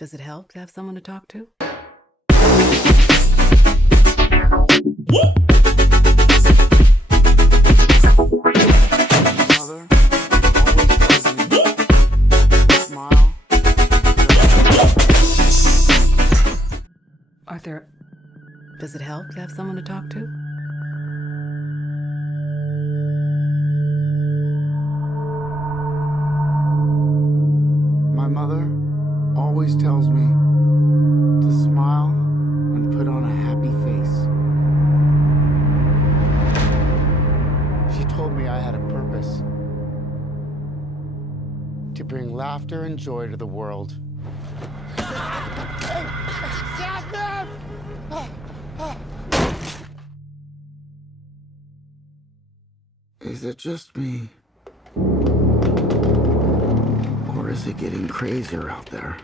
Does it help to have someone to talk to? Mother, smile. Arthur, does it help to have someone to talk to? My mother always tells me to smile and put on a happy face. She told me I had a purpose to bring laughter and joy to the world. Hey, stop them! Is it just me? Or is it getting crazier out there?